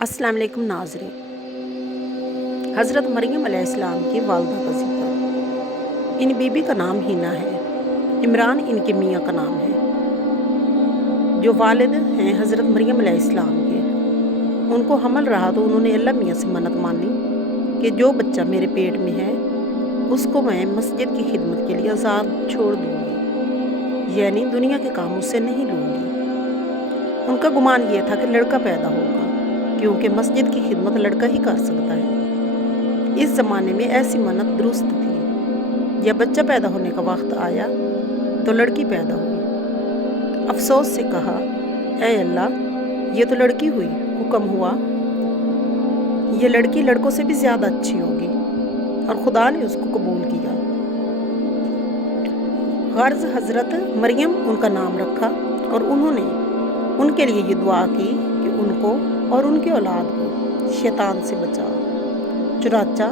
अस्सलाम वालेकुम नाज़रीन। हज़रत मरियम अलैहिस्सलाम की वालिदा का ज़िक्र। इन बीबी का नाम हिना है। इमरान इनके मियाँ का नाम है, जो वालिद हैं हज़रत मरियम अलैहिस्सलाम के। उनको हमल रहा तो उन्होंने अल्लाह मियाँ से मन्नत मानी कि जो बच्चा मेरे पेट में है उसको मैं मस्जिद की खिदमत के लिए आज़ाद छोड़ दूँगी, यानी दुनिया के काम उससे नहीं लूँगी। उनका गुमान ये था कि लड़का पैदा होगा, क्योंकि मस्जिद की खिदमत लड़का ही कर सकता है। इस ज़माने में ऐसी मन्नत दुरुस्त थी। जब बच्चा पैदा होने का वक्त आया तो लड़की पैदा हुई। अफसोस से कहा, ऐ अल्लाह, ये तो लड़की हुई। हुक्म हुआ, ये लड़की लड़कों से भी ज़्यादा अच्छी होगी, और खुदा ने उसको कबूल किया। गर्ज हज़रत मरियम उनका नाम रखा, और उन्होंने उनके लिए ये दुआ की कि उनको और उनकी औलाद को शैतान से बचा। चुनांचा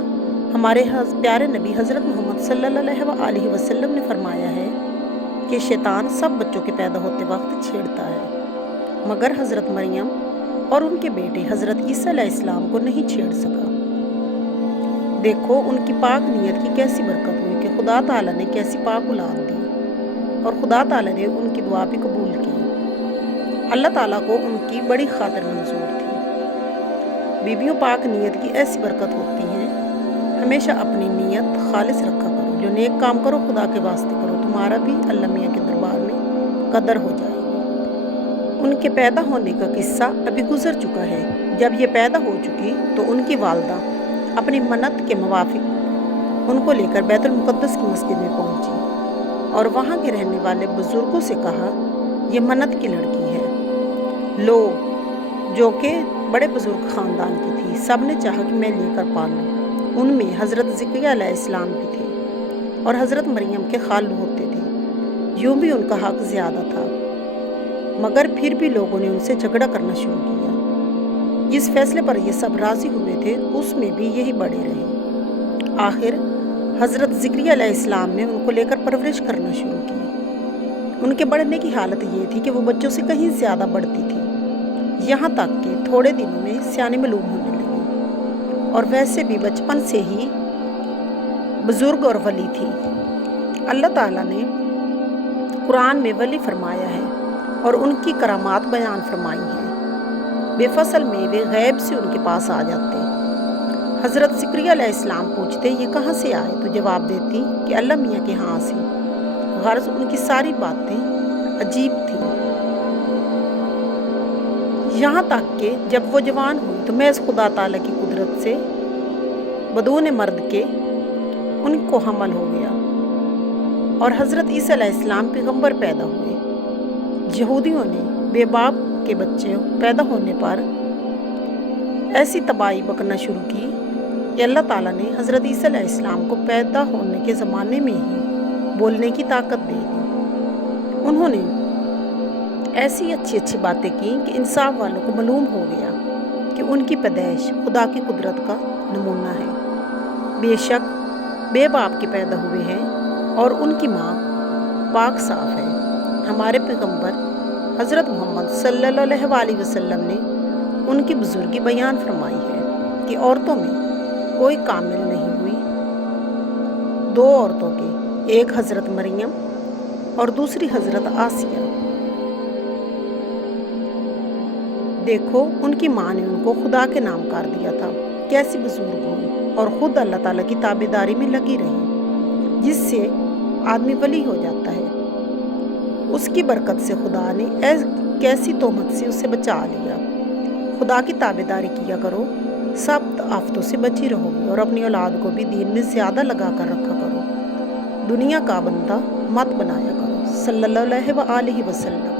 हमारे प्यारे नबी हज़रत मोहम्मद सल्लल्लाहु अलैहि वसल्लम ने फरमाया है कि शैतान सब बच्चों के पैदा होते वक्त छेड़ता है, मगर हज़रत मरियम और उनके बेटे हज़रत ईसा अलैहिस्सलाम को नहीं छेड़ सका। देखो उनकी पाक नीयत की कैसी बरकत हुई कि खुदा ताला ने कैसी पाक औलाद दी, और खुदा ताला ने उनकी दुआ भी कबूल की। अल्लाह ताला को उनकी बड़ी खातिर मंजूर थी। बीबियों, पाक नीयत की ऐसी बरकत होती है। हमेशा अपनी नीयत खालिस रखा करो। जो नेक काम करो खुदा के वास्ते करो, तुम्हारा भी अल्लाह मियाँ के दरबार में कदर हो जाएगी। उनके पैदा होने का किस्सा अभी गुजर चुका है। जब ये पैदा हो चुकी तो उनकी वालिदा अपनी मन्नत के मुवाफिक उनको लेकर बैतुल मुक़द्दस की मस्जिद में पहुंची, और वहाँ के रहने वाले बुजुर्गों से कहा, ये मन्नत की लड़की है। लोग जो कि बड़े बुजुर्ग ख़ानदान की थी, सब ने चाहा कि मैं लेकर पालूँ। उनमें हज़रत ज़करिया अलैहिस्सलाम भी थे, और हज़रत मरियम के खालू होते थे। यूँ भी उनका हक़ ज़्यादा था, मगर फिर भी लोगों ने उनसे झगड़ा करना शुरू किया। जिस फैसले पर ये सब राज़ी हुए थे उसमें भी यही बड़े रहे। आखिर हज़रत ज़करिया अलैहिस्सलाम ने उनको लेकर परवरिश करना शुरू की। उनके बढ़ने की हालत ये थी कि वो बच्चों से कहीं ज़्यादा बढ़ती थी, यहाँ तक कि थोड़े दिनों में सियाने मालूम होने लगी, और वैसे भी बचपन से ही बुजुर्ग और वली थी। अल्लाह ताला ने कुरान में वली फरमाया है और उनकी करामात बयान फरमाई हैं। बेफसल में वे गैब से उनके पास आ जाते। हज़रत ज़करिया अलैहिस्सलाम पूछते, ये कहाँ से आए? तो जवाब देती कि अल्लाह मियाँ के यहाँ से। गर्ज उनकी सारी बातें अजीब थीं, यहाँ तक कि जब वो जवान हुई तो महज खुदा ताला की कुदरत से बदून मर्द के उनको हमल हो गया, और हज़रत ईसा अलैहिस्सलाम पैगंबर पैदा हुए। यहूदियों ने बेबाप के बच्चे पैदा होने पर ऐसी तबाही बकना शुरू की कि अल्लाह ताला ने हज़रत ईसा अलैहिस्सलाम को पैदा होने के ज़माने में ही बोलने की ताकत दे दी। उन्होंने ऐसी अच्छी बातें की कि इंसाफ वालों को मालूम हो गया कि उनकी पैदाइश खुदा की कुदरत का नमूना है। बेशक बेबाप के पैदा हुए हैं, और उनकी माँ पाक साफ है। हमारे पैगंबर हज़रत मोहम्मद सल्लल्लाहु अलैहि वसल्लम ने उनकी बुजुर्गी बयान फरमाई है कि औरतों में कोई कामिल नहीं हुई। दो औरतों के, एक हज़रत मरियम और दूसरी हज़रत आसिया। देखो उनकी माँ ने उनको खुदा के नाम कर दिया था। कैसी बुजुर्ग हुई, और ख़ुद अल्लाह ताला की ताबेदारी में लगी रही, जिससे आदमी वली हो जाता है। उसकी बरकत से खुदा ने कैसी तोहमत से उसे बचा लिया। खुदा की ताबेदारी किया करो, सब आफतों से बची रहोगी, और अपनी औलाद को भी दीन में ज़्यादा लगा कर रखा करो। दुनिया का बंदा मत बनाया करो। सल्लल्लाहु अलैहि वसल्लम।